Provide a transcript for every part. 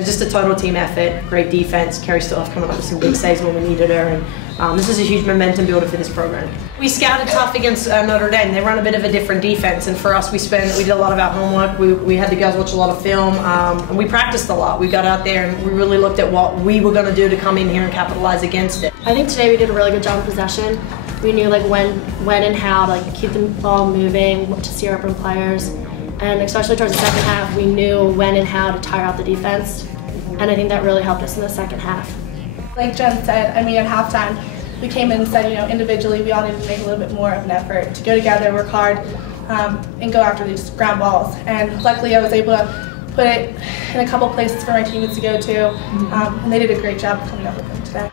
It was just a total team effort, great defense. Kerry still coming up with some big saves when we needed her, and this is a huge momentum builder for this program. We scouted tough against Notre Dame. They run a bit of a different defense, and for us, we did a lot of our homework. We had the girls watch a lot of film, and we practiced a lot. We got out there and we really looked at what we were going to do to come in here and capitalize against it. I think today we did a really good job of possession. We knew when and how to keep the ball moving, to steer up our players, and especially towards the second half, we knew when and how to tire out the defense, and I think that really helped us in the second half. Like Jen said, at halftime, we came in and said, individually we all need to make a little bit more of an effort to go together, work hard, and go after these ground balls. And luckily I was able to put it in a couple places for my teammates to go to, and they did a great job coming up with them today.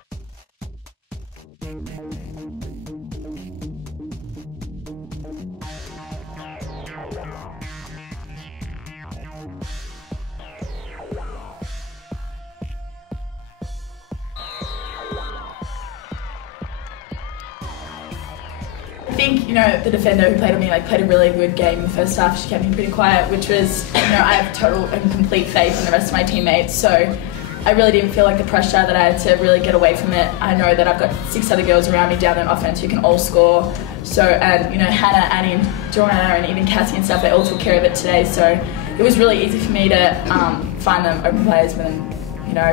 I think, the defender who played on me played a really good game in the first half. She kept me pretty quiet, which was, I have total and complete faith in the rest of my teammates. So I really didn't feel like the pressure that I had to really get away from it. I know that I've got 6 other girls around me down on offense who can all score. So, and Hannah, Annie, and Joanna, and even Cassie and stuff, they all took care of it today. So it was really easy for me to find them open players when,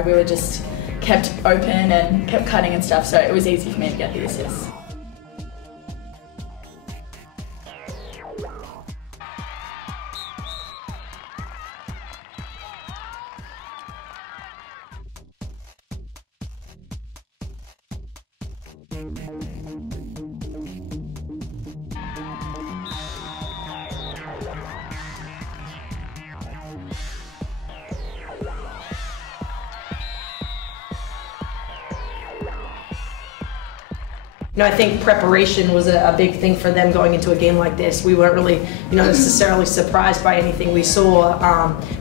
we were just kept open and kept cutting and stuff. So it was easy for me to get the assists. I think preparation was a big thing for them going into a game like this. We weren't really, necessarily surprised by anything we saw.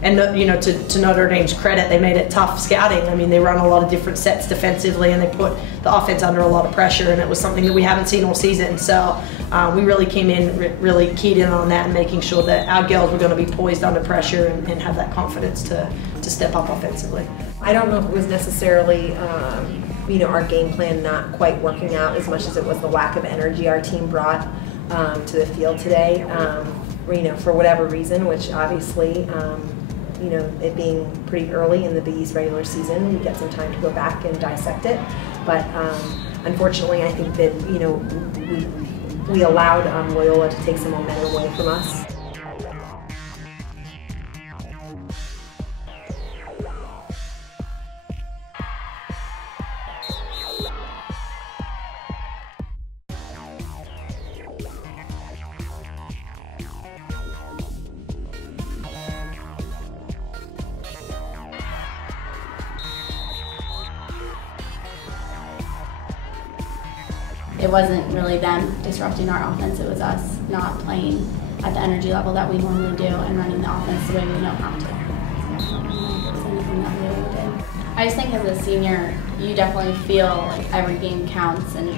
And to Notre Dame's credit, they made it tough scouting. They run a lot of different sets defensively, and they put the offense under a lot of pressure. And it was something that we haven't seen all season. So we really came in, really keyed in on that, and making sure that our girls were going to be poised under pressure and have that confidence to step up offensively. I don't know if it was necessarily our game plan not quite working out as much as it was the lack of energy our team brought to the field today, for whatever reason, which obviously, it being pretty early in the Big East regular season, we get some time to go back and dissect it. But unfortunately, I think that, we allowed Loyola to take some momentum away from us. It wasn't really them disrupting our offense, it was us not playing at the energy level that we normally do and running the offense the way we know how to. I just think as a senior, you definitely feel like every game counts, and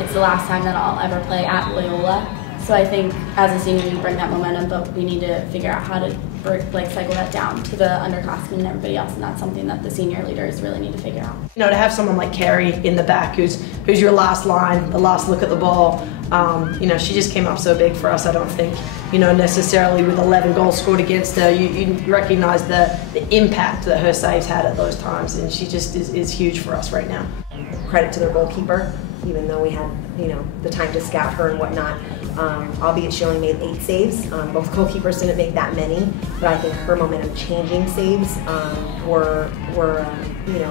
it's the last time that I'll ever play at Loyola. So I think as a senior you bring that momentum, but we need to figure out how to cycle that down to the underclassmen and everybody else, and that's something that the senior leaders really need to figure out. To have someone like Kerry in the back who's your last line, the last look at the ball, she just came up so big for us. I don't think, necessarily with 11 goals scored against her, you recognize the impact that her saves had at those times, and she just is huge for us right now. Credit to their goalkeeper, even though we had, the time to scout her and whatnot. Albeit she only made 8 saves. Both goalkeepers didn't make that many, but I think her momentum-changing saves were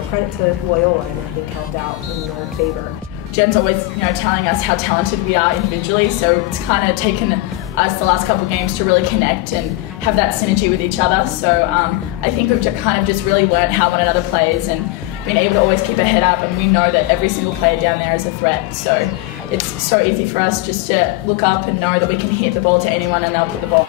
credit to Loyola, and I think helped out in their favor. Jen's always, telling us how talented we are individually, so it's kind of taken us the last couple of games to really connect and have that synergy with each other. So I think we've kind of just really learned how one another plays and been able to always keep our head up, and we know that every single player down there is a threat. So it's so easy for us just to look up and know that we can hit the ball to anyone and they'll put the ball.